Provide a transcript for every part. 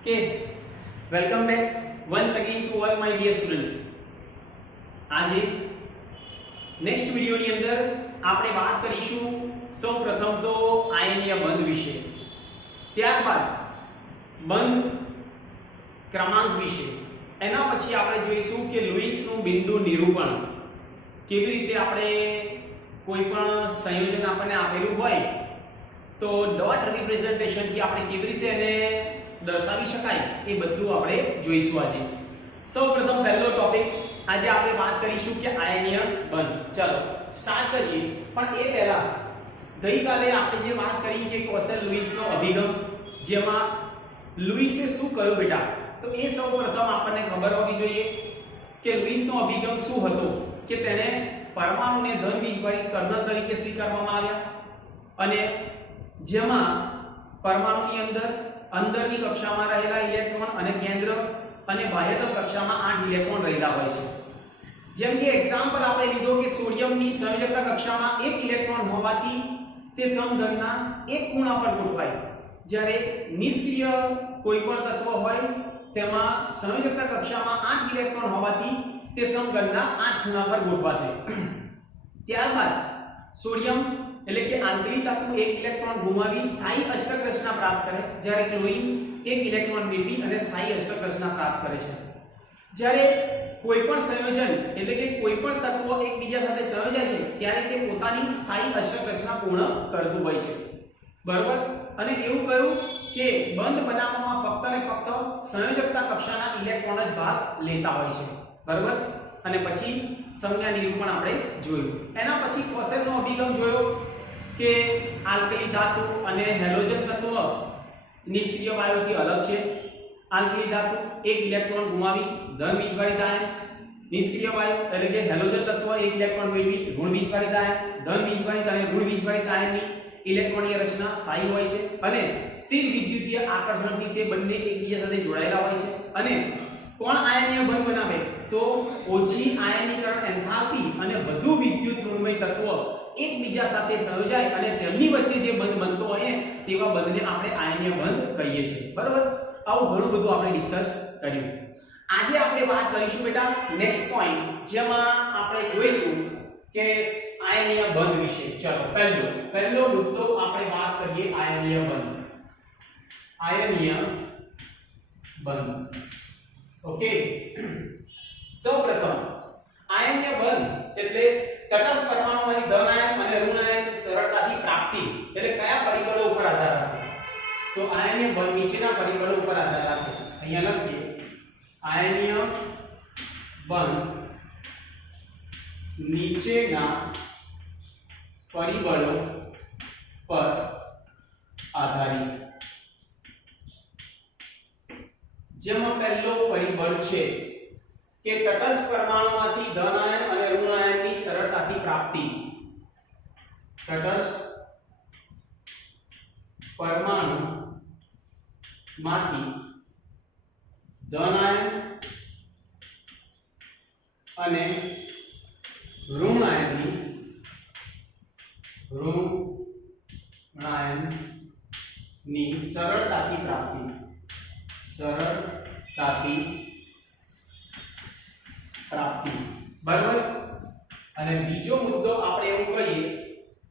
Okay, welcome back once again to all my dear students. આજે next વિડિયોની અંદર આપણે વાત કરીશું સૌપ્રથમ તો આયનીય બંધ વિશે, ત્યારબાદ બંધ ક્રમાંક વિશે, એના પછી આપણે જોઈશું કે લુઈસનું બિંદુ નિરૂપણ, કેવી રીતે આપણે કોઈ પણ સંયોજન આપણને આપેલું હોય તો ડોટ રિપ્રેઝન્ટેશન થી આપણે કેવી રીતે એને દર્શાવી શકાય એ બધું આપણે જોઈશું આજે. સૌપ્રથમ પહેલો ટોપિક આજે આપણે વાત કરીશું કે આયનીય બંધ. ચલો સ્ટાર્ટ કરીએ. પણ એ પહેલા ગઈકાલે આપણે જે વાત કરી કે કોસેલ લુઈસનો અભિગમ, જેમાં લુઈસે શું કર્યું બેટા, તો એ સૌપ્રથમ આપણને ખબર હોવી જોઈએ કે લુઈસનો અભિગમ શું હતો કે તેને પરમાણુને ધન બીજવાળી કર્ણ તરીકે સ્વીકારવામાં આવ્યા અને જેમાં પરમાણુની અંદરની કક્ષામાં રહેલા ઇલેક્ટ્રોન અને કેન્દ્ર અને બાહ્યતમ કક્ષામાં 8 ઇલેક્ટ્રોન રહેલા હોય છે. જેમ કે એક્ઝામ્પલ આપણે લીધો કે સોડિયમની સંયોજકતા કક્ષામાં 1 ઇલેક્ટ્રોન હોવાથી તે સમઘનના એક ખૂણા પર ગોઠવાય, જ્યારે નિષ્ક્રિય કોઈ પણ તત્વ હોય તેમાં સંયોજકતા કક્ષામાં 8 ઇલેક્ટ્રોન હોવાથી તે સમઘનના 8 ખૂણા પર ગોઠવાશે. ત્યારબાદ સોડિયમ એટલે કે આલ્કલી ધાતુ 1 ઇલેક્ટ્રોન ગુમાવી સ્થાયી અષ્ટક રચના પ્રાપ્ત કરે, જ્યારે ક્લોરીન 1 ઇલેક્ટ્રોન મેળવી અને સ્થાયી અષ્ટક રચના પ્રાપ્ત કરે છે. જ્યારે કોઈ પણ સંયોજન એટલે કે કોઈ પણ તત્વ એકબીજા સાથે સંયોજાય છે ત્યારે તે પોતાની સ્થાયી અષ્ટક રચના પૂર્ણ કરતું હોય છે, બરાબર. અને એવું કહ્યું કે બંધ બનાવવામાં ફક્ત અને ફક્ત સંયોજકતા કક્ષાના ઇલેક્ટ્રોન જ ભાગ લેતા હોય છે, બરાબર. અને પછી સંજ્ઞા નિરૂપણ આપણે જોયું. એના પછી કોસેલનો અભિગમ જોયો કે આલ્કલી ધાતુ અને હેલોજન તત્વ નિષ્ક્રિય વાયુથી અલગ છે. આલ્કલી ધાતુ 1 ઇલેક્ટ્રોન ગુમાવી ધન બીજભારિત આયન, નિષ્ક્રિય વાયુ એટલે કે હેલોજન તત્વ 1 ઇલેક્ટ્રોન મેળવી ઋણ બીજભારિત આયન, ધન બીજભારિત અને ઋણ બીજભારિત આયનની ઇલેક્ટ્રોનીય રચના સ્થાયી હોય છે અને સ્થિર વિદ્યુતીય આકર્ષણથી તે બંને એકબીજા સાથે જોડાયેલા હોય છે. અને કોણ આયનીય બંધ બનાવે તો ઓછી આયનીકરણ એન્થાલ્પી અને વધુ વિદ્યુત ઋણમય તત્વ એકબીજા સાથે સંયોજાય અને તેમની વચ્ચે જે બંધ બનતો હોય તેવા બંધને આપણે આયનીય બંધ કહીએ છીએ, બરાબર. આવું ઘણું બધું આપણે ડિસ્કસ કર્યું. આજે આપણે વાત કરીશું બેટા નેક્સ્ટ પોઈન્ટ, જેમાં આપણે જોઈશું કે આયનીય બંધ વિશે. ચલો પહેલો મુદ્દો આપણે વાત કરીએ આયનીય બંધ. આયનીય બંધ, ઓકે. સૌપ્રથમ આયનીય બંધ એટલે તટસ્થ પરમાણુમાંથી ધન આયન અને ઋણ આયનની સરળતાથી પ્રાપ્તિ. એટલે કયા પરિબળો ઉપર આધાર રાખે તો આયનીય બંધ નીચેના પરિબળો ઉપર આધાર રાખે. અહીંયા લખીએ આયનીય બંધ નીચેના પરિબળો પર આધારિત. જેમાં પહેલો પરિબળ છે કે તટસ્થ પરમાણુમાંથી ધન આયન અને ઋણ આયનની સરળતાથી પ્રાપ્તિ. તટસ્થ પરમાણુમાંથી ધન આયન અને ઋણ આયનની સરળતાથી પ્રાપ્તિ. બરાબર. અને બીજો મુદ્દો આપણે એવું કહીએ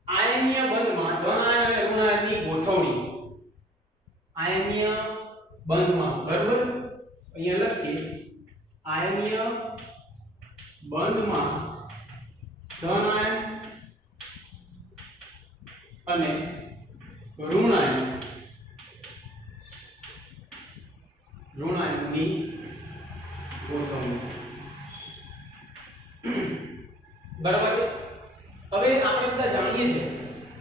આયનીય બંધમાં ધન આયન અને ઋણ આયનની ગોઠવણી. આયનીય બંધમાં, બરાબર. અહીંયા લખીએ આયનીય બંધમાં ધન આયન અને ઋણ આયનની ગોઠવણી, બરાબર છે. હવે આપણે બધા જાણીએ છીએ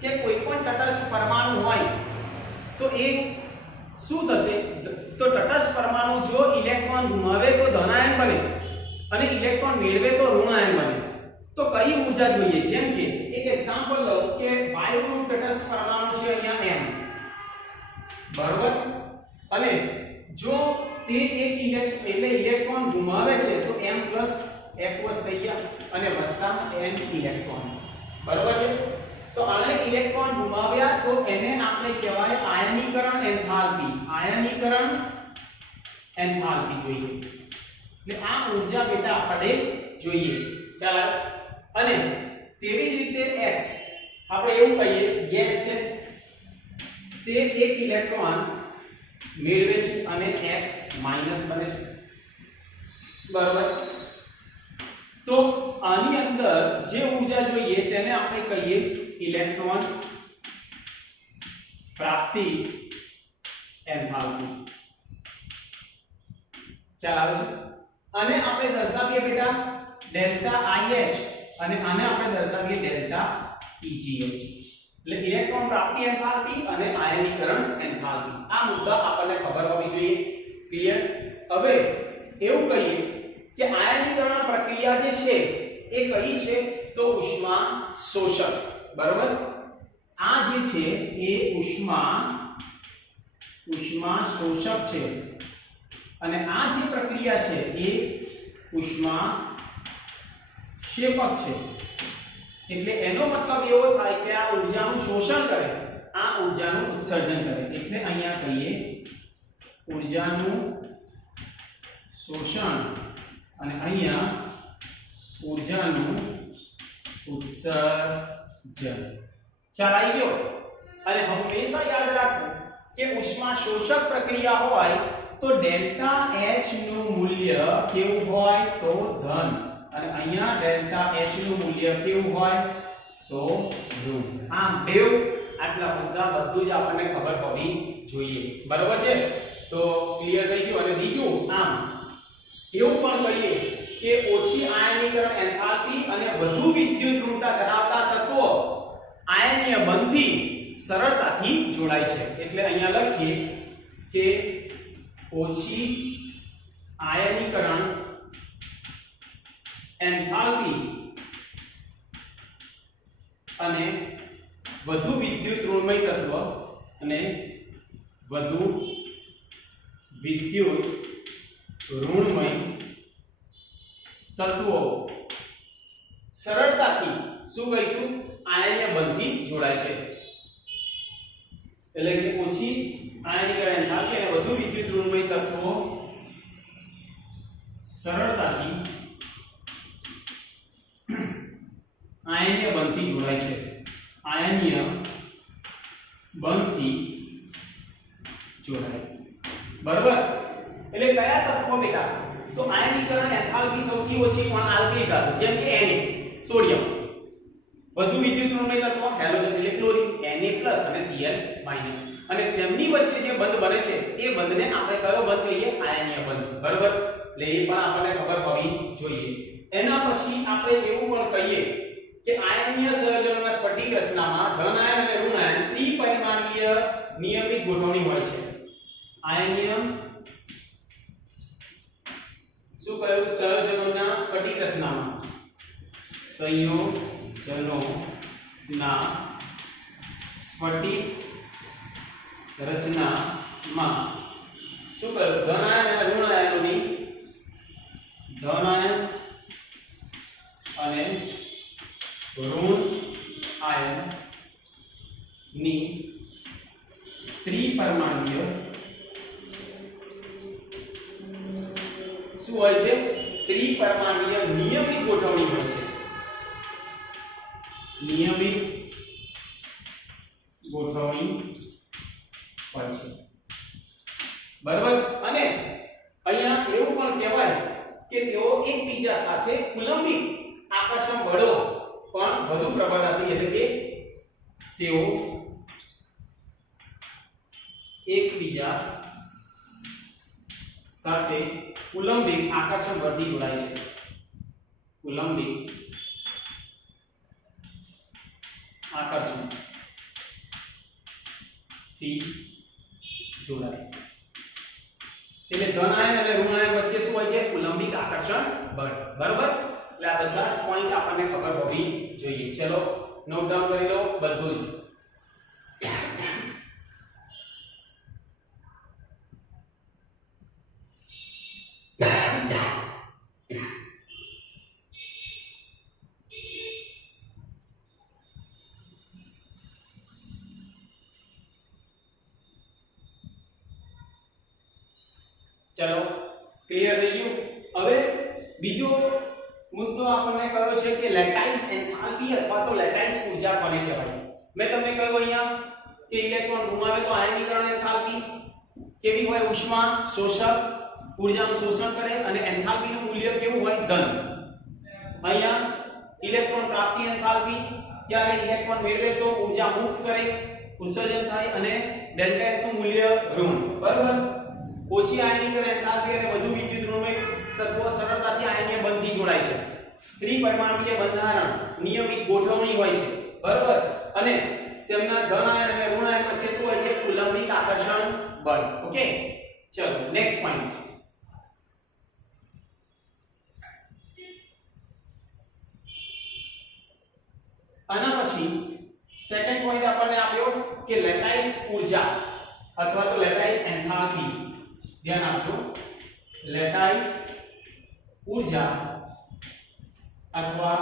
કે કોઈ પણ તટસ્થ પરમાણુ હોય તો એ શું થશે તો તટસ્થ પરમાણુ જો ઇલેક્ટ્રોન ગુમાવે તો ધન આયન બને અને ઇલેક્ટ્રોન મેળવે તો ઋણ આયન બને. તો કઈ ઊર્જા જોઈએ? જેમ કે એક એક્ઝામ્પલ લો કે વાયુનું તટસ્થ પરમાણુ છે અહીંયા m, બરાબર. અને જો તે એક ઇલેક્ટ્રોન ગુમાવે છે તો m + aqueous થઈ ગયા અને વત્તા n ઇલેક્ટ્રોન, બરાબર છે. તો આને ઇલેક્ટ્રોન ગુમાવ્યા તો એને આપણે કહેવાય આયનીકરણ એન્થાલ્પી. આયનીકરણ એન્થાલ્પી જોઈએ. એટલે આ ઊર્જા બેટા આપણે જોઈએ. ખ્યાલ આવે? અને તેવી જ રીતે x આપણે એવું કહીએ ગેસ છે તે એક ઇલેક્ટ્રોન મેળવે છે અને x માઈનસ બને છે. બરાબર? તો આની અંદર જે ઊર્જા જોઈએ તેને આપણે કહીએ ઇલેક્ટ્રોન પ્રાપ્તિ એન્થાલ્પી. ખ્યાલ આવે છે? અને આપણે દર્શાવીએ બેટા ડેલ્ટા IH અને આને આપણે દર્શાવીએ ડેલ્ટા EGH. એટલે ઇલેક્ટ્રોન પ્રાપ્તિ એન્થાલ્પી અને આયનીકરણ એન્થાલ્પી. આ મુદ્દા આપણને ખબર હોવી જોઈએ. ક્લિયર? હવે એવું કહીએ કે આયનીકરણ પ્રક્રિયા જે છે એ કઈ છે તો ઉષ્મા શોષક. બરાબર? આ જે છે એ ઉષ્મા શોષક છે અને આ જે પ્રક્રિયા છે એ ઉષ્મા ક્ષેપક છે. એટલે એનો મતલબ એવો થાય કે આ ઊર્જાનું શોષણ કરે, આ ઊર્જાનું ઉત્સર્જન કરે. એટલે અહીંયા કહીએ ઊર્જાનું શોષણ અને અહીંયા ઊર્જાનું ઉત્સર્જન. ખ્યાલ આવી ગયો? અને હંમેશા યાદ રાખવું કે ઉષ્મા શોષક પ્રક્રિયા હોય તો ડેલ્ટા H નું મૂલ્ય કેવું હોય તો ધન અને અહીંયા ડેલ્ટા H નું મૂલ્ય કેવું હોય તો ઋણ. આમ બેવ આટલા મુદ્દા બધું જ આપણને ખબર હોવી જોઈએ. બરાબર છે? તો ક્લિયર થઈ ગયું. અને બીજું આમ એવું પણ કહીએ કે ઓછી આયનીકરણ એન્થાલ્પી અને વધુ વિદ્યુત ઋણતા ધરાવતા તત્વો આયનીય બંધથી સરળતાથી જોડાય છે. એટલે અહીંયા લખીએ કે ઓછી આયનીકરણ એન્થાલ્પી અને વધુ વિદ્યુત ઋણમય તત્વ અને વધુ વિદ્યુત ઋણમય તત્વો સરળતાથી શું કહીશું આયનીય બંધથી જોડાય છે. એટલે કે ઓછી આયનીકરણ એન્થાલ્પી અને વધુ વિદ્યુત ઋણમય તત્વો સરળતાથી આયનીય બંધથી જોડાય છે. આયનીય બંધથી જોડાય. બરાબર? એટલે કયા તત્વો બેટા તો આયનીકરણ એન્થાલ્પી સૌથી ઓછી પણ આલ્કલી ધાતુ જેમ કે Na સોડિયમ. વધુ વિદ્યુત ઋણમય તત્વ હેલોજન એટલે ક્લોરીન Na+ અને Cl-. અને તેમની વચ્ચે જે બંધ બને છે એ બંધને આપણે કયો બંધ કહીએ આયનીય બંધ. બરાબર? એટલે એ પણ આપણને ખબર હોવી જોઈએ. એના પછી આપણે એવું પણ કહીએ કે આયનીય સંયોજનોના સ્ફટિક રચનામાં ધન આયન અને ઋણ આયન ત્રિપરિમાણીય નિયમિત ગોઠવણી હોય છે. આયનીય શું કહ્યું સંયોજનોના સ્ફટિક રચનામાં સંયોજનોના સ્ફટિક રચનામાં શું કહ્યું ધન આયન અને ઋણ આયનોની ધન આયન અને ઋણ આયન ની ત્રિપરિમાણીય શું હોય છે ત્રિપરિમાણીય નિયમિત ગોઠવણી હોય છે. નિયમિત ગોઠવણી હોય છે. બરાબર? અને અહીંયા એવું પણ કહેવાય કે તેઓ એકબીજા સાથે કુલંબિક આકર્ષણ બળો પણ વધુ પ્રબળતાથી એટલે કે તેઓ એકબીજા સાથે કુલંબિક આકર્ષણ બળથી જોડાય છે. કુલંબિક આકર્ષણ થી જોડાય. એટલે ધન આયન અને ઋણ આયન વચ્ચે શું હોય છે કુલંબિક આકર્ષણ બળ. બરાબર? એટલે આ બધા જ પોઈન્ટ આપણને ખબર હોવી જોઈએ. ચલો નોટ ડાઉન કરી લો બધું જ. ચલો ક્લિયર થઈ ગયું. હવે બીજો મુદ્દો આપણને કયો છે કે લેટાઇસ એન્થાલ્પી અથવા તો લેટાઇસ ઊર્જા કોને કહેવાય. મેં તમને કહ્યું અહીંયા કે ઇલેક્ટ્રોન ગુમાવે તો આયનીકરણ એન્થાલ્પી કેવી હોય, ઉષ્મા શોષક, ઊર્જાનું શોષણ કરે, અને એન્થાલ્પીનું મૂલ્ય કેવું હોય, ધન. અહીંયા ઇલેક્ટ્રોન પ્રાપ્તિ એન્થાલ્પી, જ્યારે ઇલેક્ટ્રોન મેળવે તો ઊર્જા મુક્ત કરે, ઉત્સર્જન થાય, અને ડેલ્ટા F નું મૂલ્ય ઋણ. બરાબર. ઓછી આયનીકરણ એન્થાલ્પી અને વધુ વિદ્યુતઋણમય તત્વો સરળતાથી આયનીય બંધથી જોડાય છે. ત્રિપરમાણુય બંધારણ નિયમિત ગોઠવણી હોય છે. બરાબર. અને તેમના ધન આયન અને ઋણ આયન વચ્ચે શું હોય છે, કુલંબિક આકર્ષણ બળ. ઓકે, ચલો નેક્સ્ટ પોઈન્ટ. આના પછી સેકન્ડ પોઈન્ટ આપણને આપ્યો કે લેટાઇસ ઊર્જા અથવા તો લેટાઇસ એન્થાલ્પી. ધ્યાન આપજો, લેટાઇસ ઊર્જા અથવા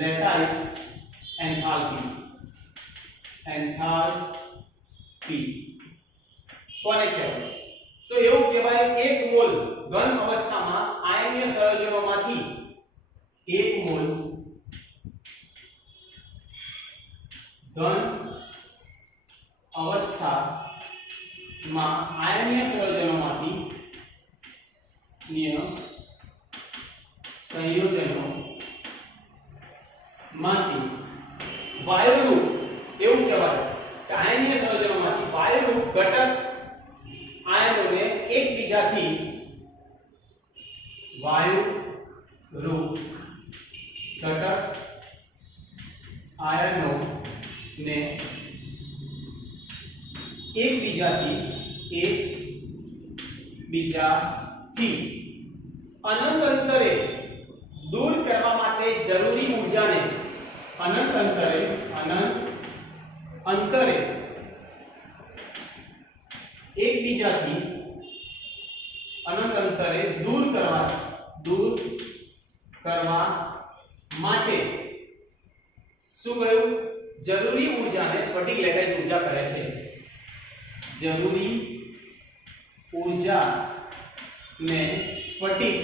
લેટાઇસ એન્થાલ્પી. એન્થાલ્પી કોને કહેવાય? તો એવું કહેવાય એક મોલ ઘન અવસ્થામાં આયનીય સંયોજનોમાંથી એક મોલ ઘન અવસ્થામાં આયનીય સંયોજનોમાંથી વાયુરૂપ, એવું કહેવાય કે આયનીય સંયોજનોમાંથી વાયુરૂપ ઘટક આયનોને એકબીજાથી વાયુરૂપ ઘટક આયનોને એકબીજાથી અનંત અંતરે દૂર કરવા માટે જરૂરી ઊર્જાને અનંત અંતરે એકબીજાથી અનંત અંતરે દૂર કરવા માટે શું કહ્યું? જરૂરી ઊર્જાને સ્ફટિક લેટાઇસ ઊર્જા કહે છે. જરૂરી ઊર્જાને સ્ફટિક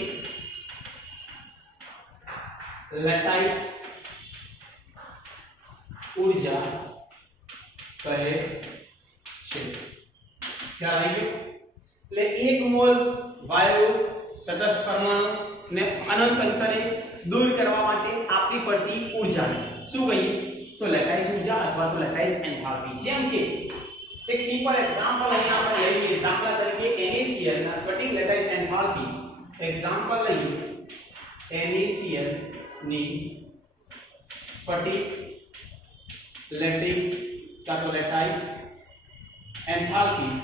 લેટાઇસ ઊર્જા કહે છે. ખ્યાલ આવી ગયો? એટલે એક મોલ વાયુ તટસ્થ પરમાણુ ને અનંત અંતરે દૂર કરવા માટે આપવી પડતી ઊર્જાને શું કહીએ? તો લેટાઇસ ઊર્જા અથવા તો લેટાઇસ એન્થાલ્પી. જેમ કે એક સિમ્પલ એક્ઝામ્પલ અહીં આપણે લઈએ. દાખલા તરીકે NaCl ના સ્ફટિક લેટાઇસ એન્થાલ્પી એક્ઝામ્પલ લઈએ. NaCl ની સ્ફટિક લેટિસ કા તો લેટાઇસ એન્થાલ્પી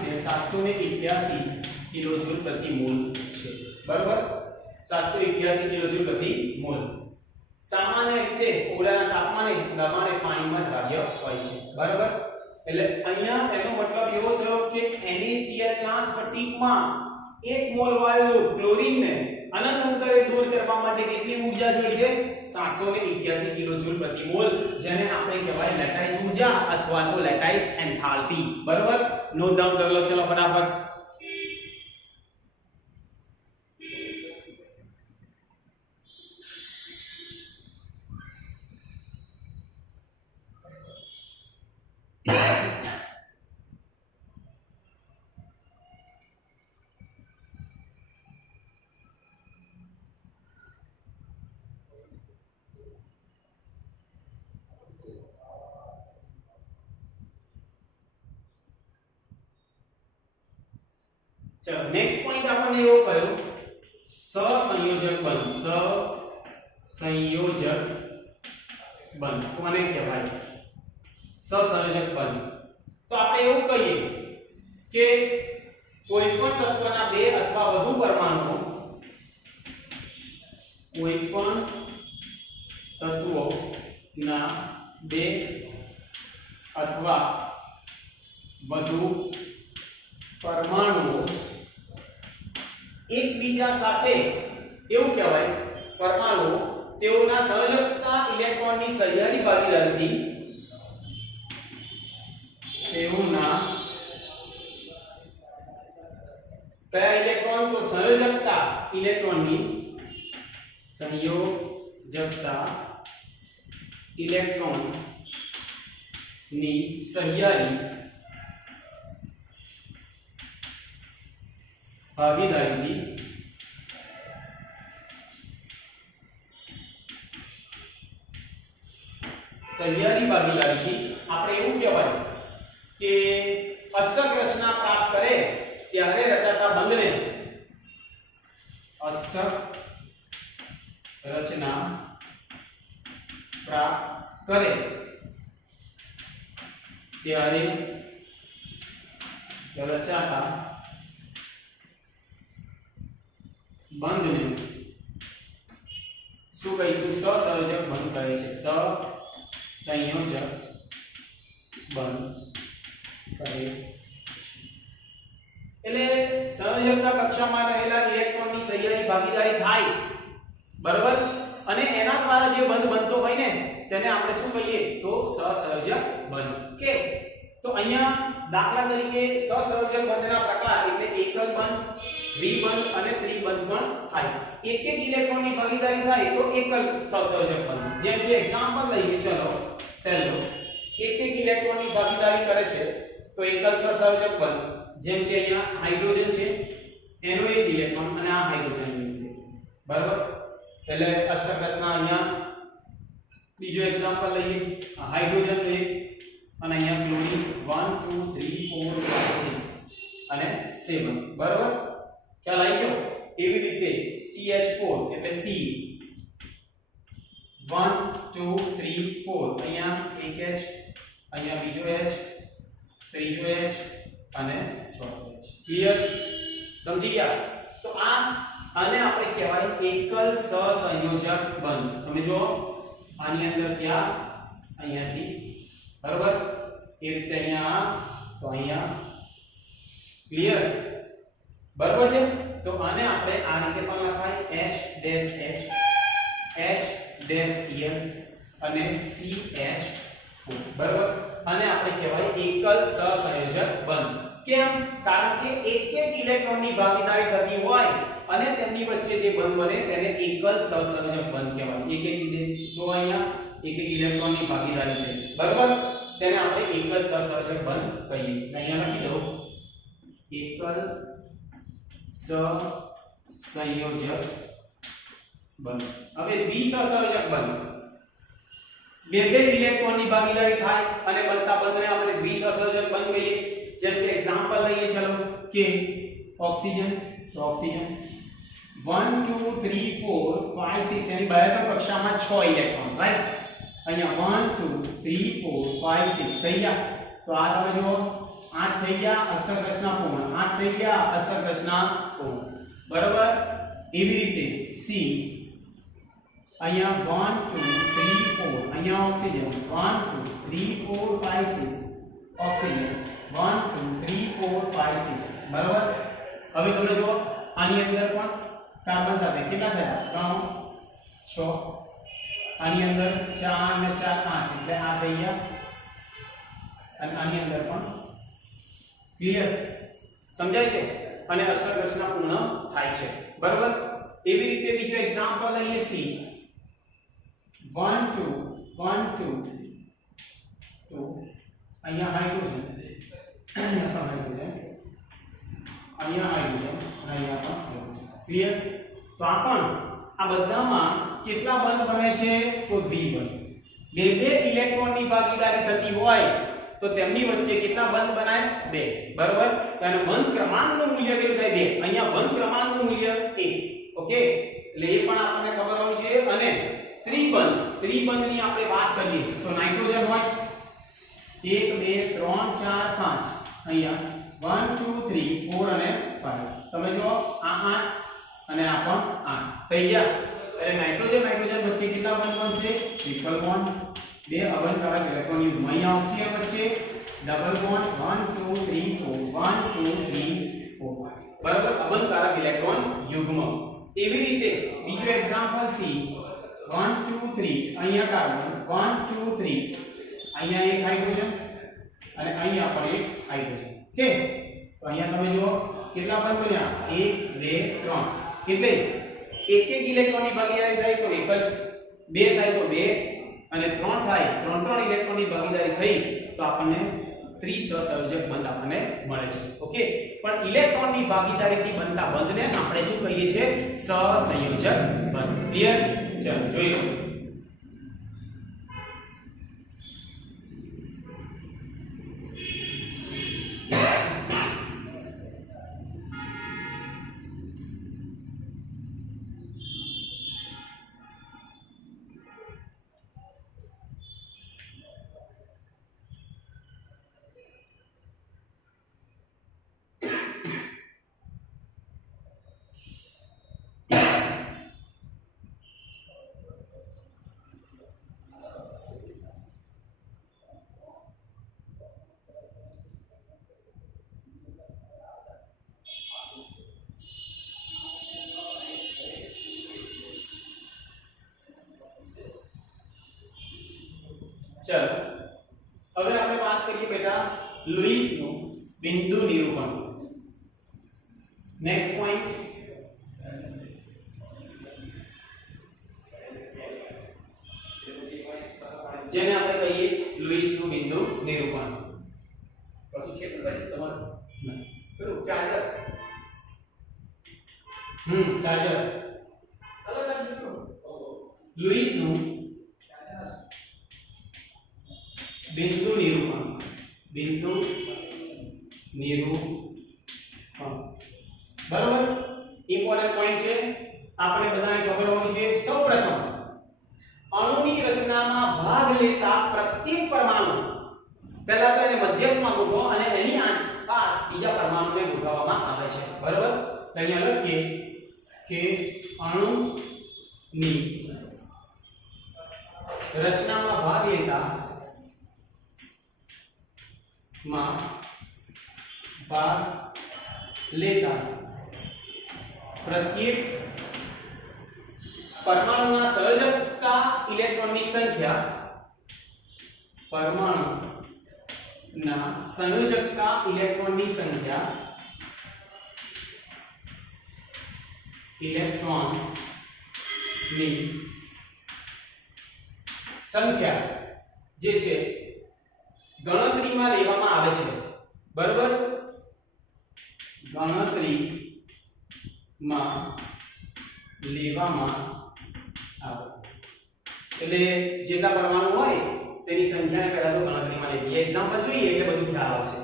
છે 781 કિલોજૂલ પ્રતિ મોલ છે. બરાબર, 781 કિલોજૂલ પ્રતિ મોલ. સામાન્ય રીતે ઓરડાના તાપમાને દબાણે પાણીમાં દ્રાવ્ય હોય છે. બરાબર, એટલે અહીંયા એનો મતલબ એવો થયો કે NaCl ના સ્ફટિકમાં એક મોલ વાયુ ક્લોરીનને અનંત અંતરે દૂર કરવા માટે કેટલી ઊર્જા જોઈએ છે? 781 કિલોજૂલ પ્રતિ મોલ, જેને આપણે કહેવાય લેટાઇસ ઊર્જા અથવા તો લેટાઇસ એન્થાલ્પી. બરાબર, નોટ ડાઉન કરી લો. ચલો ફટાફટ. ચલો નેક્સ્ટ પોઈન્ટ આપણને એવો કયો સહસંયોજક બંધ. સહસંયોજક બંધ કોને કહેવાય? સહસંયોજક બંધ. તો આપણે એવું કહીએ કે કોઈ પણ તત્વના બે અથવા વધુ પરમાણુઓ કોઈ પણ તત્વોના બે અથવા વધુ પરમાણુઓ એકબીજા સાથે એવું કહેવાય પરમાણુઓ તેઓના સંયોજકતા ઇલેક્ટ્રોનની સહિયારી ભાગીદારીથી તેઓના કયા ઇલેક્ટ્રોન? તો સંયોજકતા ઇલેક્ટ્રોનની સંયોજકતા ઇલેક્ટ્રોન ની સહિયારી ભાગીદારીથી આપણે એવું કહેવાય કે અષ્ટક રચના પ્રાપ્ત કરે ત્યારે રચાતા બંધને અષ્ટક રચના પ્રાપ્ત કરે ત્યારે રચાતા બંધને શું કહીશું? સહસંયોજક બંધ કહે છે. સહસંયોજક બંધ કહે. એટલે સંયોજકતા કક્ષામાં રહેલા ઇલેક્ટ્રોનની સહિયારી ભાગીદારી થાય, બરાબર, અને એના દ્વારા જે બંધ બનતો હોય ને તેને આપણે શું કહીએ? તો સહસંયોજક બંધ. કે તો અહીંયા દાખલા તરીકે સહસંયોજક બંધના પ્રકાર એટલે એકલ બંધ, દ્વિબંધ અને ત્રિબંધ પણ થાય. એક એક ઇલેક્ટ્રોનની ભાગીદારી થાય તો એકલ સહસંયોજક બંધ. જેમ કે એક્ઝામ્પલ લઈએ, ચલો પહેલો એક એક ઇલેક્ટ્રોનની ભાગીદારી કરે છે તો એકલ સહસંયોજક બંધ. જેમ કે અહીંયા હાઇડ્રોજન છે, એનો એક ઇલેક્ટ્રોન અને આ હાઇડ્રોજન, બરાબર. એટલે અષ્ટક રચના અહીંયા બીજો એક્ઝામ્પલ લઈએ, હાઇડ્રોજન નો એક અને અહીંયા ક્લોરીન 1 2 3 4 5 6 અને 7, બરાબર. ખ્યાલ આવી ગયો? એવી રીતે CH4 એટલે C 1 2 3 4 અહીંયા એક H, અહીંયા બીજો H, ત્રીજો H અને ચોથો H. ક્લિયર? સમજી ગયા? તો આને આપણે કહેવાય એકલ સહસંયોજક બંધ. તમે જો આની અંદર ત્યાં અહીંયાથી, બરાબર, એ રીતે અહીંયા તો અહીંયા. ક્લિયર? બરાબર છે. તો આને આપણે આ રીતે પણ લખાય H-H-Cl અને CH4, બરાબર. અને આપણે કહેવાય એકલ સહસંયોજક બંધ. કેમ? કારણ કે એક એક ઇલેક્ટ્રોનની ભાગીદારી થતી હોય અને તેમની વચ્ચે જે બંધ બને તેને એકલ સહસંયોજક બંધ કહેવાય. એક એક જો અહીંયા એક એક ઇલેક્ટ્રોનની ભાગીદારી થઈ, બરાબર, તેને આપણે એકલ સહસંયોજક બંધ કહીએ. અહીંયા લખી દો એકલ સહસંયોજક બંધ. હવે દ્વિસહસંયોજક બંધ, બે બે ઇલેક્ટ્રોનની ભાગીદારી થાય અને બનતા બંધને આપણે દ્વિસહસંયોજક બંધ કહીએ. જેમ કે એક્ઝામ્પલ લઈએ, ચલો કે ઓક્સિજન, તો ઓક્સિજન 1 2 3 4 5 6 એની બાયોટોપ કક્ષામાં 6 ઇલેક્ટ્રોન, રાઈટ. અહીંયા 1 2 3 4 5 6 થઈ ગયા. તો આ તમે જો 8 થઈ ગયા અષ્ટક રચના પૂર્ણ, 8 થઈ ગયા અષ્ટક રચના પૂર્ણ, બરાબર. એવી રીતે C અહીંયા 1 2 3 4 અહીંયા ઓક્સિજન 1 2 3 4 5 6 ઓક્સિજન 1 2 3 4 5 6, બરાબર. હવે તમે જો આની અંદર પણ કાર્બન સાથે કેટલા થયા? 3 6. આની અંદર 4 ને 4 8 એટલે આ થઈ ગયા. અને આની અંદર પણ. ક્લિયર? સમજાય છે? અને અષ્ટક રચના પૂર્ણ થાય છે, બરાબર. એવી રીતે બીજો એક્ઝામ્પલ લઈએ C 1 2 1 2 2 અહીંયા હાઇડ્રોજન, અહીંયા હાઇડ્રોજન, અહીંયા હાઇડ્રોજન અને અહીંયા પણ હાઇડ્રોજન. ક્લિયર? તો આ બધામાં કેટલા બંધ બને છે? તો દ્વિબંધ. બે બે ઇલેક્ટ્રોનની ભાગીદારી થતી હોય તો તેમની વચ્ચે કેટલા બંધ બનાય? 2, બરાબર. તો આનો બંધ ક્રમાંકનું મૂલ્ય કેટલું થાય? 2. અહીંયા બંધ ક્રમાંકનું મૂલ્ય 1. ઓકે, એટલે એ પણ આપણને ખબર હોવી જોઈએ. અને ત્રિબંધની આપણે વાત કરીએ તો નાઇટ્રોજન હોય 1 2 3 4 5, અહીંયા 1 2 3 4 અને 5. તમે જો આ 8 અને આ પણ 8 થઈ ગયા. એટલે નાઇટ્રોજન વચ્ચે કેટલા બંધ બનશે? ટ્રિપલ બોન્ડ, બે અબંધકારક ઇલેક્ટ્રોન યુગ્મ. અહીંયા ઓક્સિજન વચ્ચે ડબલ બોન્ડ 1 2 3 4 1 2 3 4, બરાબર, અબંધકારક ઇલેક્ટ્રોન યુગ્મ. એવી રીતે બીજો એક્ઝામ્પલ C 1 2 3 અહીંયા કાર્બન 1 2 3 અહીંયા એક હાઇડ્રોજન અને અહીંયા પણ એક હાઇડ્રોજન. ઓકે, તો અહીંયા તમે જુઓ કેટલા બંધ બન્યા 1 2 3 એટલે એક એક ઇલેક્ટ્રોનની ભાગીદારી થાય તો એક જ, બે થાય તો બે, અને ત્રણ થાય ત્રણ ઇલેક્ટ્રોનની ભાગીદારી થઈ તો આપણને ત્રિસહસંયોજક બંધ આપણને મળે છે. ઓકે, પણ ઇલેક્ટ્રોનની ભાગીદારીથી બનતા બંધને આપણે શું કહીએ છીએ? સહસંયોજક બંધ. ક્લિયર? ચાલો જોઈએ. चलो હવે આપણે વાત કરીએ બેટા લુઈસનું બિંદુ નિરૂપણ. નેક્સ્ટ પોઈન્ટ જેને આપણે કહીએ લુઈસનું બિંદુ નિરૂપણ. કશું છે ભાઈ તમારું? પેલું ચાર્જર. ચાર્જર. હલો સાહેબ, લુઈસનું બિંદુ નિરૂપણ. બિંદુ નિરૂપણ બરોબર. ઇમ્પોર્ટન્ટ પોઈન્ટ છે, આપણે બધાને ખબર હોવી જોઈએ. સૌપ્રથમ અણુની રચનામાં ભાગ લેતા પ્રત્યેક પરમાણુ પહેલા તો એને મધ્યસ્થમાં ગોઠવો અને એની આસપાસ બીજા પરમાણુને ગોઠવવામાં આવે છે. બરોબર. અહીંયા લખીએ કે અણુની રચનામાં ભાગ લેતા प्रत्येक परमाणुना संयोजकता इलेक्ट्रॉननी संख्या परमाणुना संयोजकता इलेक्ट्रॉननी संख्या इलेक्ट्रॉननी संख्या जे छे ગણતરીમાં લેવામાં આવે છે. બરાબર. ગણતરીમાં લેવામાં આવે એટલે જેટલા પરમાણુ હોય તેની સંખ્યાને પહેલા તો ગણતરીમાં લેવી. એક્ઝામ્પલ જોઈએ એટલે બધું ખ્યાલ આવશે.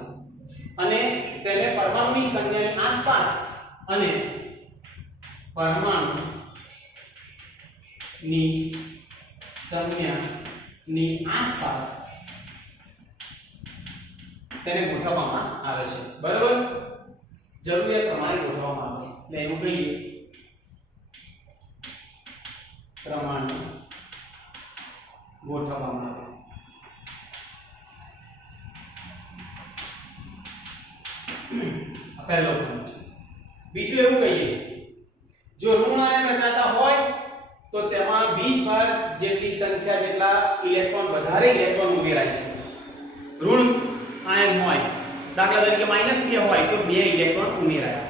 અને તેને પરમાણુની સંખ્યાની આસપાસ અને પરમાણુની સંખ્યાની આસપાસ તેને ગોઠવવામાં આવે છે. બરાબર. જરૂરિયાત પ્રમાણે ગોઠવવામાં આવે એટલે એવું કહીએ પ્રમાણે ગોઠવવામાં આવે. પહેલો પોઈન્ટ. બીજું એવું કહીએ જો ઋણ આયન રચાતા હોય તો તેમાં 20 ભાર જેટલી સંખ્યા જેટલા ઇલેક્ટ્રોન વધારે ઇલેક્ટ્રોન ઉમેરાય છે. ઋણ आयन હોય દાખલા તરીકે -2 હોય તો 2 ઇલેક્ટ્રોન ઉમેરાય.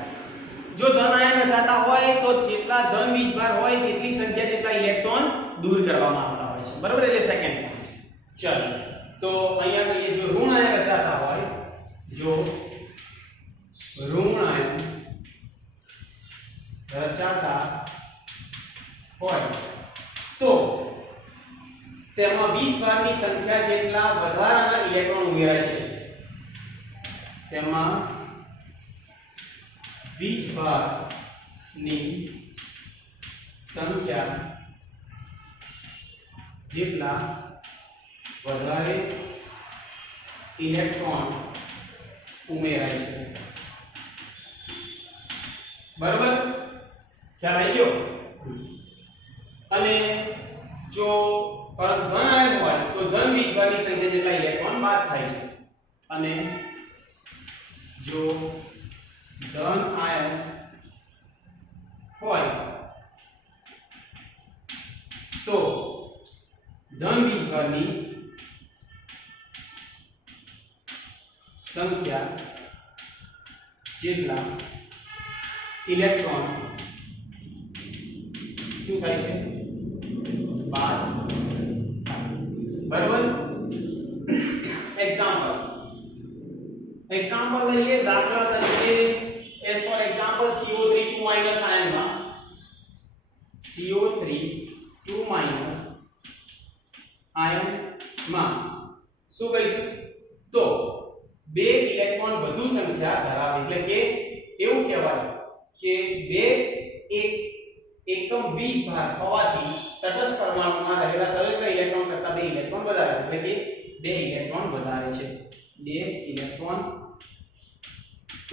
જો ધન આયન રચાતા હોય તો જેટલા ધન વીજભાર હોય તેટલી સંખ્યા જેટલા ઇલેક્ટ્રોન દૂર કરવામાં આવતા હોય છે. બરાબર. એટલે સેકન્ડ પોઈન્ટ. ચાલો તો અહીંયા કહીએ જો ઋણ આયન રચાતા હોય, જો ઋણ આયન રચાતા હોય તો તેમાં વીજભારની સંખ્યા જેટલા વધારાના ઇલેક્ટ્રોન ઉમેરાય છે. તેમાં વીજભારની સંખ્યા જેટલા વધારે ઇલેક્ટ્રોન ઉમેરાય છે. બરાબર. ખ્યાલ આવી ગયો. અને જો ધન આયન હોય તો ધન વીજભારની સંખ્યા જેટલા ઇલેક્ટ્રોન બાદ થાય છે. અને જો ધન આયન હોય તો ધન વીજભારની સંખ્યા જેટલા ઇલેક્ટ્રોન શું થાય છે બાદ બરાબર એક્ઝામ્પલ લઈએ દાખલા તરીકે as for example CO3 2 minus ion માં CO3 2 minus ion માં શું કહીશું તો બે ઇલેક્ટ્રોન વધુ સંખ્યા ધરાવે એટલે કે એવું કહેવાય કે બે એકમ 20 ભાર હોવાથી તટસ્થ પરમાણુમાં રહેલા સળંગ ઇલેક્ટ્રોન કરતા બે ઇલેક્ટ્રોન વધારે એટલે કે બે ઇલેક્ટ્રોન વધારે છે બે ઇલેક્ટ્રોન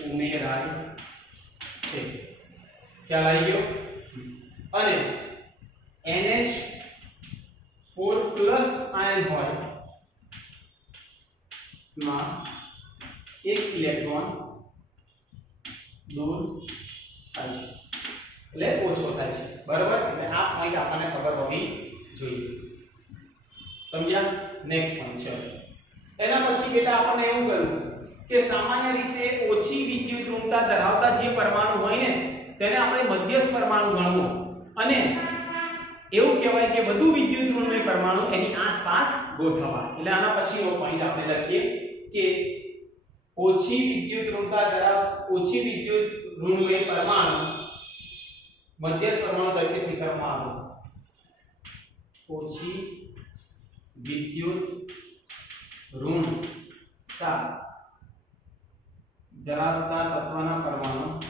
ઉમેરાય છે ખ્યાલ આવી ગયો અને NH4+ આયન હોય માં એક ઇલેક્ટ્રોન દૂર થાય છે એટલે ઓછો થાય છે બરાબર એટલે આ પોઈન્ટ આપણને ખબર હોવી જોઈએ સમજ્યા નેક્સ્ટ પોઈન્ટ છે એના પછી બેટા આપણને એવું કહ્યું કે સામાન્ય રીતે ઓછી વિદ્યુત ઋણતા ધરાવતા જે પરમાણુ હોય ને તેને આપણે મધ્યસ્થ પરમાણુ ગણવો અને એવું કહેવાય કે વધુ વિદ્યુત ઋણમય પરમાણુ એની આસપાસ ગોઠવવા એટલે આના પછીનો પોઈન્ટ આપણે લખીએ કે ઓછી વિદ્યુત ઋણમય પરમાણુ મધ્યસ્થ પરમાણુ તરીકે સ્વીકારવામાં આવે ઓછી વિદ્યુત ઋણતા ધરાવતા તત્વોના પરમાણુને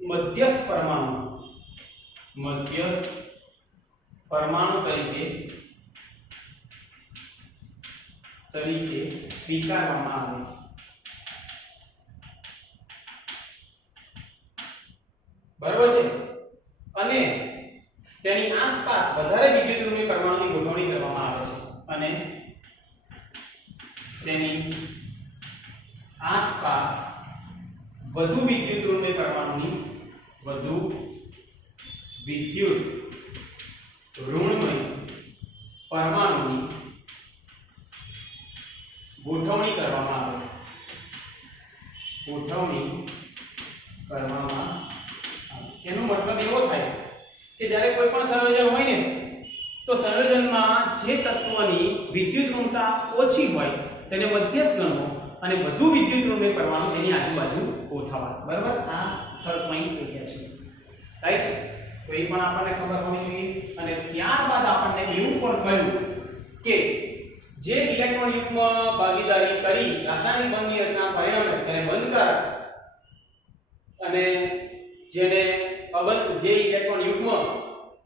મધ્યસ્થ પરમાણુ તરીકે સ્વીકારવામાં આવે બરાબર છે અને તેની આસપાસ વધારે વિદ્યુત ઋણમય પરમાણુની ગોઠવણી કરવામાં આવે છે અને તેની આસપાસ વધુ વિદ્યુત ઋણમય પરમાણુની ગોઠવણી કરવામાં આવે એનો મતલબ એવો થાય કે જ્યારે કોઈ પણ સંયોજન હોય ને તો સંયોજનમાં જે તત્વની વિદ્યુત ઋણતા ઓછી હોય તેને મધ્યસ્થ ગણવો અને વધુ વિદ્યુત ઋણમય પરમાણુ એની આજુબાજુ ગોઠવવા બરાબર આ થર્ડ પોઈન્ટ કહે છે રાઈટ તો એ પણ આપણને ખબર હોવી જોઈએ અને ત્યારબાદ આપણને એવું પણ કહ્યું કે જે ઇલેક્ટ્રોન યુગ્મ ભાગીદારી કરી રાસાયણિક બંધની રચના પરિણામે તેને બંધકારક અને જેને અબંધ જે ઇલેક્ટ્રોન યુગ્મ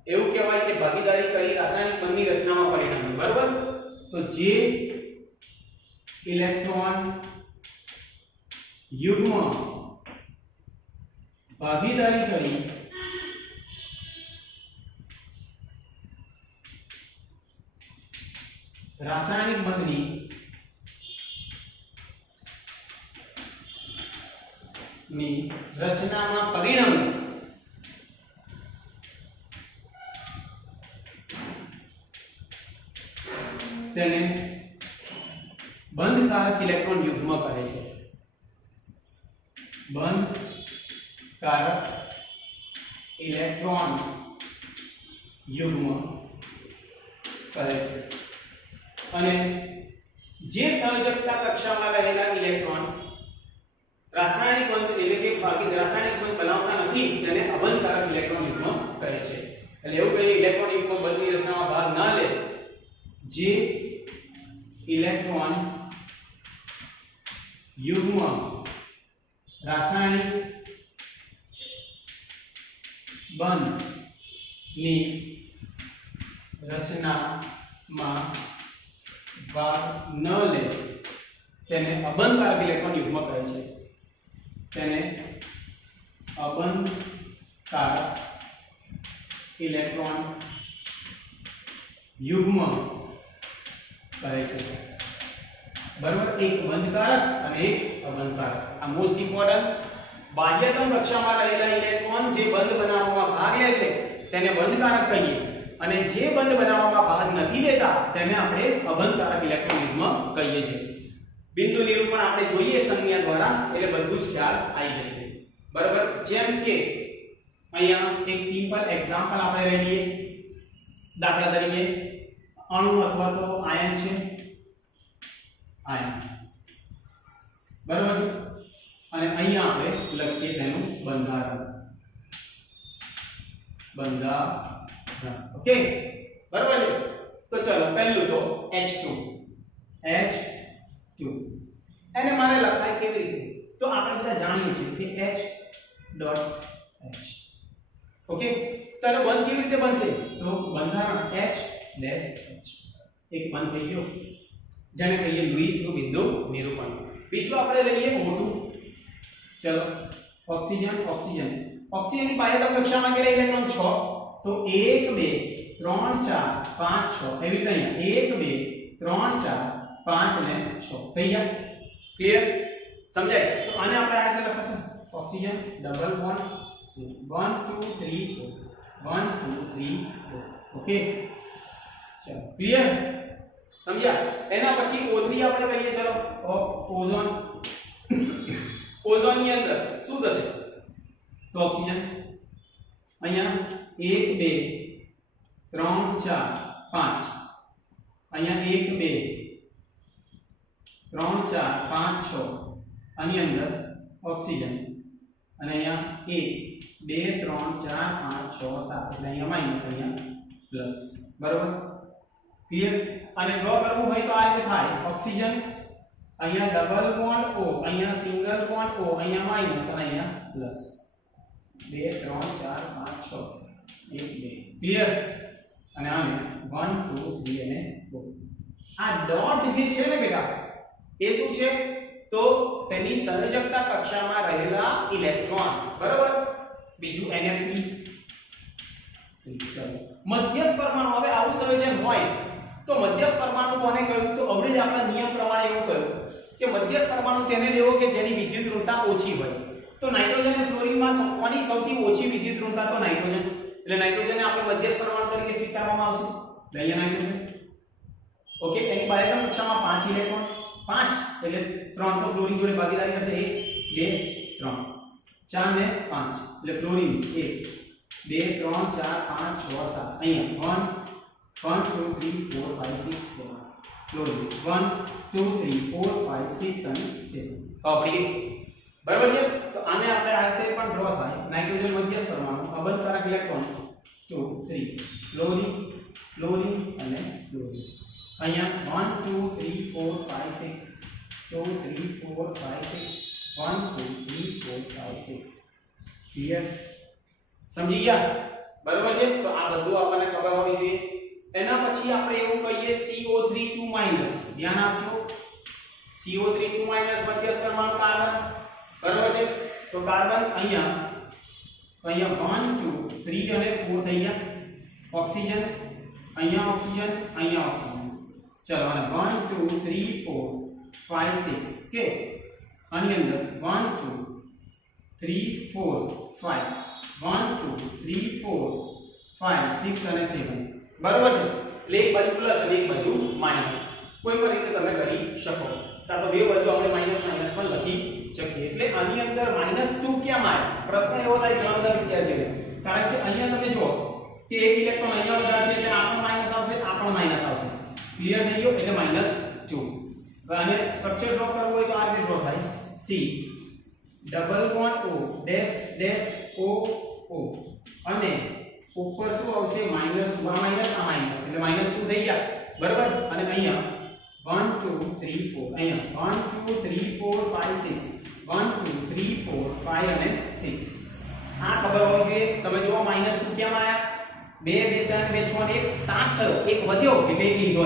એવું કહેવાય કે ભાગીદારી કરી રાસાયણિક બંધની રચનામાં પરિણામે બરાબર તો જે ઇલેક્ટ્રોન યુગ્મ ભાગીદારી કરી રાસાયણિક બંધની રચનામાં પરિણામે તેને બંધકારક ઇલેક્ટ્રોન યુગ્મ કહે છે બંધકારક ઇલેક્ટ્રોન યુગ્મ કહે છે અને જે સંયોજકતા કક્ષામાં રહેલા ઇલેક્ટ્રોન રાસાયણિક બંધ એટલે કે રાસાયણિક બંધ બનાવતા નથી તેને અબંધકારક ઇલેક્ટ્રોન યુગ્મ કહે છે એટલે એવું કહીએ ઇલેક્ટ્રોન યુગ્મ બંધની રચનામાં ભાગ ન લે જે ઇલેક્ટ્રોન યુગ્મ રાસાયણિક બંધની રચનામાં ભાગ ન લે તેને અબંધકારક ઇલેક્ટ્રોન યુગ્મ કહે છે તેને અબંધકારક ઇલેક્ટ્રોન યુગ્મ કહે છે બરાબર એક બંધકારક અને એક અબંધકારક આ મોસ્ટ ઇમ્પોર્ટન્ટ બાહ્યતમ કક્ષામાં રહેલા ઇલેક્ટ્રોન જે બંધ બનાવવામાં ભાગ લે છે તેને બંધકારક કહીએ અને જે બંધ બનાવવામાં ભાગ નથી લેતા તેને આપણે અબંધકારક ઇલેક્ટ્રોનિઝમ કહીએ છીએ. બિંદુ નિરૂપણ આપણે જોઈએ સંજ્ઞા દ્વારા એટલે બધું જ ખ્યાલ આવી જશે. બરાબર. જેમ કે અહીંયા એક સિમ્પલ એક્ઝામ્પલ આપણે લઈ લઈએ. દાખલા તરીકે અણુ અથવા તો આયન છે, આયન, બરાબર છે, અને અહીંયા આપણે લખીએ તેનું બંધારણ. ઓકે, બરાબર છે. તો ચલો પહેલું તો H2 એને મારે લખાય કેવી રીતે? તો આપણે બધા જાણીએ છીએ કે H.H. ઓકે, તો એનો બંધ કેવી રીતે બનશે? તો બંધારણ H ડેશ H એક બંધ થઈ ગયો, જેને કહીએ લુઈસનું બિંદુ નિરૂપણ. બીજું આપણે લઈએ O2. ચલો ઓક્સિજનની બાહ્યતમ કક્ષામાં કેટલા ઇલેક્ટ્રોન? 6. તો 1 2 3 4 5 6 એવી રીતે અહીંયા 1 2 3 4 5 અને 6 થઈ ગયા. ક્લિયર? સમજાય છે? તો આને આપણે આ રીતે લખીશું ઓક્સિજન ડબલ બોન્ડ 1 2 3 4 1 2 3 4. ઓકે, ચલો ક્લિયર? સમજ્યા? એના પછી O3 આપણે કહીએ. ચલો ઓઝોનની અંદર શું થશે? તો ઓક્સિજન અહીંયા 1 2 3 4 5 અહીંયા 1 2 3 4 5 6 આની અંદર ઓક્સિજન અને અહીંયા 1 2 3 4 5 6 7 એટલે અહીંયા માઈનસ અહીંયા પ્લસ. બરાબર? ક્લિયર? અને ડ્રો કરવું હોય તો આ રીતે થાય. ઓક્સિજન અહીંયા ડબલ બોન્ડ O, અહીંયા સિંગલ બોન્ડ O, અહીંયા માઈનસ અને અહીંયા પ્લસ. 2 3 4 5 6 1 2. ક્લિયર? અને આને 1 2 3 અને 4. આ ડોટ જે છે ને બેટા એ શું છે? તો તેની સંયોજકતા કક્ષામાં રહેલા ઇલેક્ટ્રોન. બરાબર? બીજું NF3. ચલો મધ્યસ્થ પરમાણુ. હવે આવું સંયોજન હોય તો મધ્યસ્થ પરમાણુ કોને કહ્યું? તો હવે જ આપણા નિયમ પ્રમાણે એવું કહ્યું કે મધ્યસ્થ પરમાણુ તેને લેવો કે જેની વિદ્યુત ઋણતા ઓછી હોય. તો નાઇટ્રોજન અને ફ્લોરિનમાં કોની સૌથી ઓછી વિદ્યુત ઋણતા? તો નાઇટ્રોજન. એટલે નાઇટ્રોજનને આપણે મધ્યસ્થ પરમાણુ તરીકે સ્વીકારવામાં આવશે. એટલે અહીંયા નાઇટ્રોજન. ઓકે, એની બાહ્યતમ કક્ષામાં 5 ઇલેક્ટ્રોન. 5 એટલે 3 તો ફ્લોરિન જોડે ભાગીદારી હશે. 1 2 3 4 ને 5 એટલે ફ્લોરિન 1 2 3 4 5 6 7 અહીંયા 1 2 3 4 5 6 7 ફ્લોરિન 1 2 3 4 5 6 અને 7 તો આપણી. બરાબર છે? તો આને આપણે આ રીતે પણ ડ્રો થાય. નાઇટ્રોજન મધ્યસ્થ પરમાણુ અબંધકારક ઇલેક્ટ્રોન 2 3 ફ્લોરિન અને ફ્લોરિન. અહીંયા 1 2 3 4 5 6 2 3 4 5 6 1 2 3 4 5 6. ક્લિયર? સમજી ગયા? બરાબર છે? તો આ બધું આપણને ખબર હોવી જોઈએ. એના પછી આપણે એવું કહીએ CO3 2-. ધ્યાન આપજો. CO3 2- મધ્યસ્થ પરમાણુ કાર્બન. બરાબર છે? તો કાર્બન અહીંયા 1 2 3 અને 4 થઈ ગયા. ઓક્સિજન અહીંયા ઓક્સિજન અહીંયા ઓક્સિજન. ચલો અને 1 2 3 4 5 6 કે આની અંદર 1 2 3 4 5 1 2 3 4 5 6 અને 7. બરાબર છે? એટલે એક બાજુ પ્લસ અને એક બાજુ માઈનસ. કોઈ પણ રીતે તમે કરી શકો. કાં તો બે બાજુ આપણે માઈનસ પણ લખી શકીએ. એટલે આની અંદર -2 કેમ આવે? પ્રશ્ન એવો થાય ઘણા બધા વિદ્યાર્થીઓને. કારણ કે અહીંયા તમે જુઓ કે એક ઇલેક્ટ્રોન અહીંયા વધારે છે એટલે આ પણ માઈનસ આવશે, આ પણ માઈનસ આવશે. ક્લિયર થઈ ગયો? એટલે -2. હવે આને સ્ટ્રક્ચર ડ્રો કરવું હોય તો આ રીતે ડ્રો થાય. C double bond O dash dash O O અને ઉપર શું આવશે? -2. આ માઈનસ આ માઈનસ એટલે -2 થઈ ગયા. બરાબર? અને અહીંયા 1 2 3 4 અહીંયા 1 2 3 4 5 6 1 2 3 4 5 અને 6. આ ખબર હોવી જોઈએ. તમે જુઓ -2 કેમ આયા? 2 2 4 2 6 અને 1 7 થયો. એક વધ્યો એટલે એક લીધો.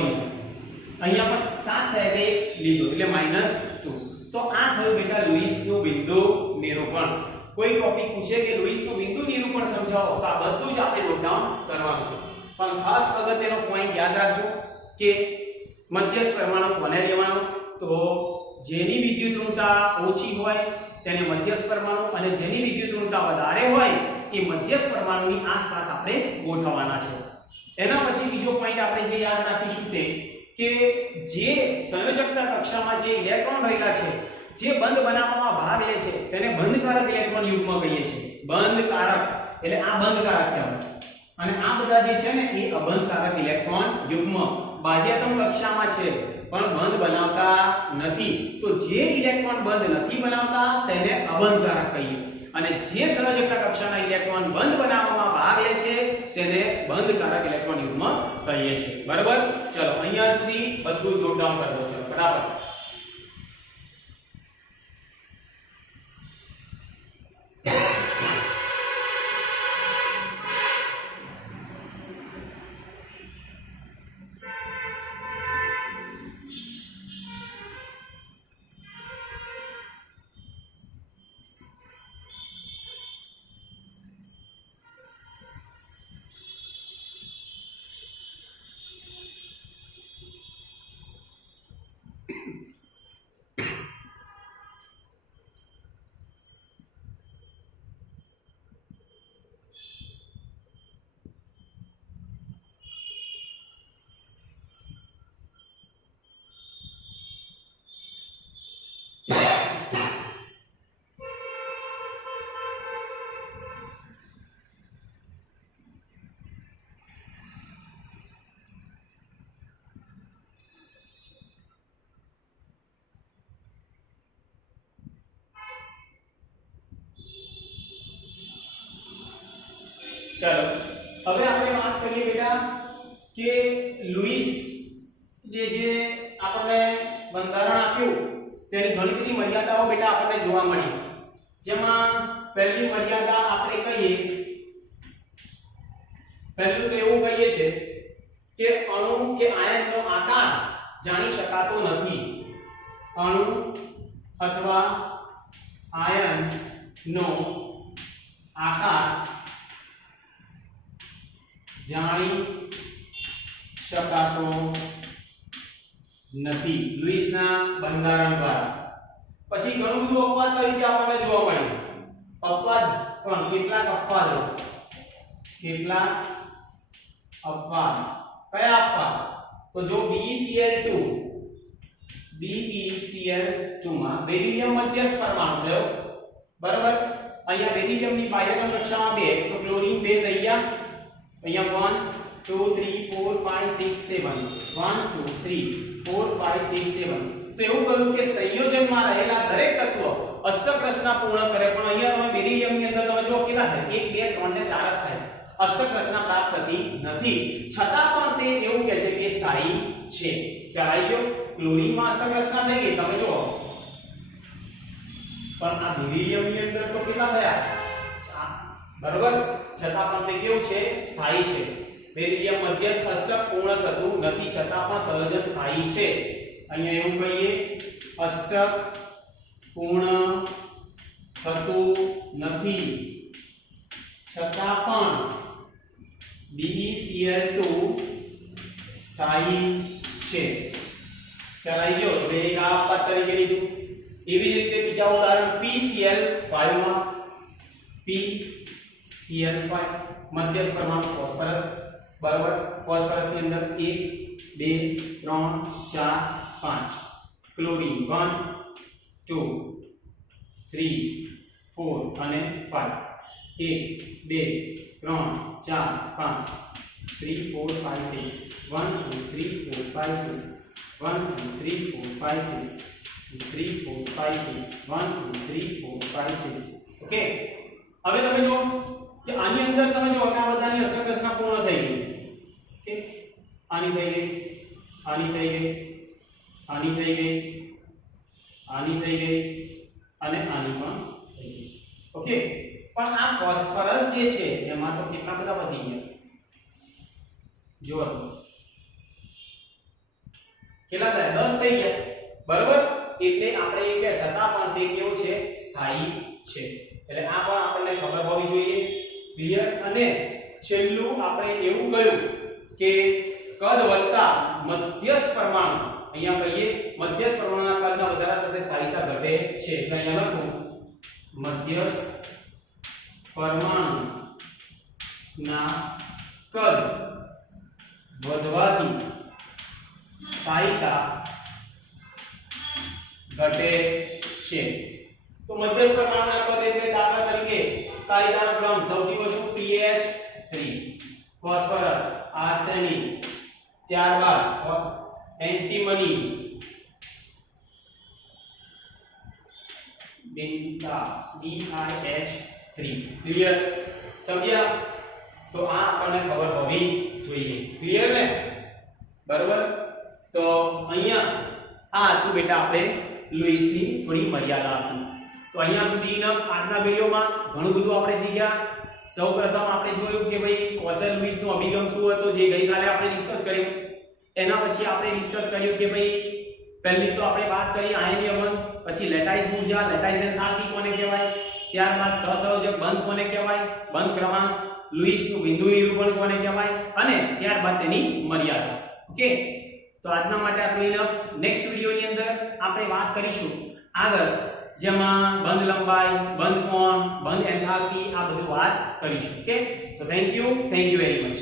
અહીંયા પણ 7 થયા એટલે એક લીધો એટલે -2. તો આ થયું બેટા લુઈસનું બિંદુ નિરૂપણ. કોઈ ટોપિક પૂછે કે લુઈસનું બિંદુ નિરૂપણ સમજાવો તો આ બધું જ આપણે નોટ ડાઉન કરવાનું છે. પણ ખાસ અગત્યનો પોઈન્ટ યાદ રાખજો કે મધ્યસ્થ પરમાણુ કોને લેવાનો? તો જેની વિદ્યુત ઋણતા ઓછી હોય તેને મધ્યસ્થ પરમાણુ અને જેની વિદ્યુત ઋણતા વધારે હોય એ મધ્યસ્થ પરમાણુની આસપાસ આપણે ગોઠવવાના છે. એના પછી બીજો પોઈન્ટ આપણે જે યાદ રાખીશું તે કે જે સંયોજકતા કક્ષામાં જે ઇલેક્ટ્રોન રહેલા છે જે બંધ બનાવવામાં ભાગ લે છે તેને બંધકારક ઇલેક્ટ્રોન યુગ્મ કહીએ છીએ. બંધકારક એટલે આ બંધકારક કહેવાય અને આ બધા જે છે ને એ અબંધકારક ઇલેક્ટ્રોન યુગ્મ બાહ્યતમ કક્ષામાં છે પણ બંધ બનાવતા નથી. તો જે ઇલેક્ટ્રોન બંધ નથી બનાવતા તેને અબંધકારક કહીએ અને જે સંયોજકતા કક્ષાના ઇલેક્ટ્રોન બંધ બનાવવામાં ભાગ લે છે તેને બંધકારક ઇલેક્ટ્રોન યુગ્મ કહીએ છીએ. બરાબર? ચલો અહીંયા સુધી બધું નોટ ડાઉન કરી દો. ચલો બરાબર. चलो હવે આપણે વાત કરીએ બેટા કે લુઈસ જે આપણને બંધારણ આપ્યું તેની ઘણી બધી મર્યાદાઓ બેટા આપણને જોવા મળી. જેમાં પહેલી મર્યાદા આપણે કહીએ પહેલું તો એવું કહીએ છે કે અણુ કે આયનનો આકાર જાણી શકાતો નથી. અણુ અથવા આયનનો આકાર જાણી શકાતો નથી લુઈસના બંધારણ દ્વારા. પછી ઘણું બધું અપવાદ તરીકે આપણને જોવા મળ્યું. અપવાદ પણ કેટલાક અપવાદો કયા અપવાદ? તો જો BeCl2 માં બેરિલિયમ મધ્યસ્થ પરમાણુ થયો. બરાબર? અહીંયા બેરિલિયમની બાહ્યતમ કક્ષામાં 2 તો ક્લોરીન 2 થઈ ગયા. અહીંયા 1 2 3 4 5 6 7 1 2 3 4 5 6 7. તો એવું કહ્યું કે સંયોજનમાં રહેલા દરેક તત્વ અષ્ટક રચના પૂર્ણ કરે. પણ અહીંયા તમે બેરિલિયમની અંદર તમે જો કેટલા થાય 1 2 3 ને 4 જ થાય. અષ્ટક રચના પ્રાપ્ત થતી નથી. છતાં પણ તે એવું કહે છે કે સ્થાયી છે. ખ્યાલ આવી ગયો? ક્લોરીનમાં અષ્ટક રચના થઈ ગઈ તમે જો, પણ આ બેરિલિયમની અંદર તો કેટલા થયા? બરાબર? છતાં પણ તે કેવું છે? સ્થાયી છે. બેરિલિયમ મધ્યસ્થ અષ્ટક પૂર્ણ થતું નથી છતાં પણ સંયોજન સ્થાયી છે. અહીંયા એવું કહીએ અષ્ટક પૂર્ણ થતું નથી છતાં પણ BeCl2 સ્થાયી છે. ખ્યાલ આવી ગયો? તો એક આ અપવાદ તરીકે લીધું. એવી જ રીતે બીજા ઉદાહરણ PCl5 માં PCl5 મધ્યસ્થ પરમાણુ ફોસ્ફરસ. બરાબર? ફોસ્ફરસ ની અંદર 1 2 3 4 5 ક્લોરીન 1 2 3 4 અને 5 1 2 3 4 5 3 4 5 6 1 2 3 4 5 6 1 2 3 4 5 6 3 4 5 6 1 2 3 4 5 6. ઓકે, હવે તમે જો કે આની અંદર તમે જો આ બધાની અષ્ટક રચના પૂર્ણ થઈ ગઈ. ઓકે, આની થઈ ગઈ, આની થઈ ગઈ, આની થઈ ગઈ, આની થઈ ગઈ અને આની પણ થઈ ગઈ. ઓકે, પણ આ ફોસ્ફરસ જે છે એમાં તો કેટલા બધા વધી ગયા. જો કેટલા થયા? 10 થઈ ગયા. બરાબર? એટલે આપણે એ કે છતાં પણ તે કેવું છે? સ્થાયી છે. એટલે આ પણ આપણને ખબર હોવી જોઈએ. ક્લિયર? અને છેલ્લું આપણે એવું કહ્યું કે કદ વધતા મધ્યસ્થ પરમાણુ, અહીંયા કહીએ મધ્યસ્થ પરમાણુના કદના વધારા સાથે સ્થાયીતા ઘટે છે. એટલે અહીંયા લખું મધ્યસ્થ પરમાણુના કદ વધવાથી સ્થાયિકા ઘટે છે. તો મધ્યસ્થ પ્રમાણના પદ એટલે દાખલા તરીકે સ્થાયિકાનો ક્રમ સૌથી વધુ pH3 ફોસ્ફરસ આર્સેનિક ત્યારબાદ એન્ટીમની બેન્ઝાસ BiH3 ક્લિયર સમજ્યા. તો આ આપણને ખબર હોવી જોઈએ. ક્લિયર ને બરોબર. તો અહીંયા આ હતું બેટા આપણે લુઈસની થોડી મર્યાદા હતી. તો અહીંયા સુધી આજના વિડિયોમાં ઘણું બધું આપણે શીખ્યા. સૌપ્રથમ આપણે જોયું કે ભાઈ કોસલ લુઈસનો અભિગમ શું હતો જે ગઈકાલે આપણે ડિસ્કસ કર્યું. એના પછી આપણે ડિસ્કસ કર્યું કે ભાઈ પહેલી તો આપણે વાત કરી આયનીય બંધ, પછી લેટાઈસ ઊર્જા લેટાઈસ એન્થાલ્પી કોને કહેવાય, ત્યારબાદ સહસંયોજક બંધ કોને કહેવાય, બંધ ક્રમાંક, લુઈસનું બિંદુ નિરૂપણ કોને કહેવાય અને ત્યારબાદ તેની મર્યાદા. ઓકે. તો આજના માટે આટલું ઇનફ. નેક્સ્ટ વિડિયોની અંદર આપણે વાત કરીશું આગળ જેમાં બંધ લંબાઈ, બંધ કોણ, બંધ એન્થાલ્પી આ બધું વાત કરીશું. Okay. So thank you very much.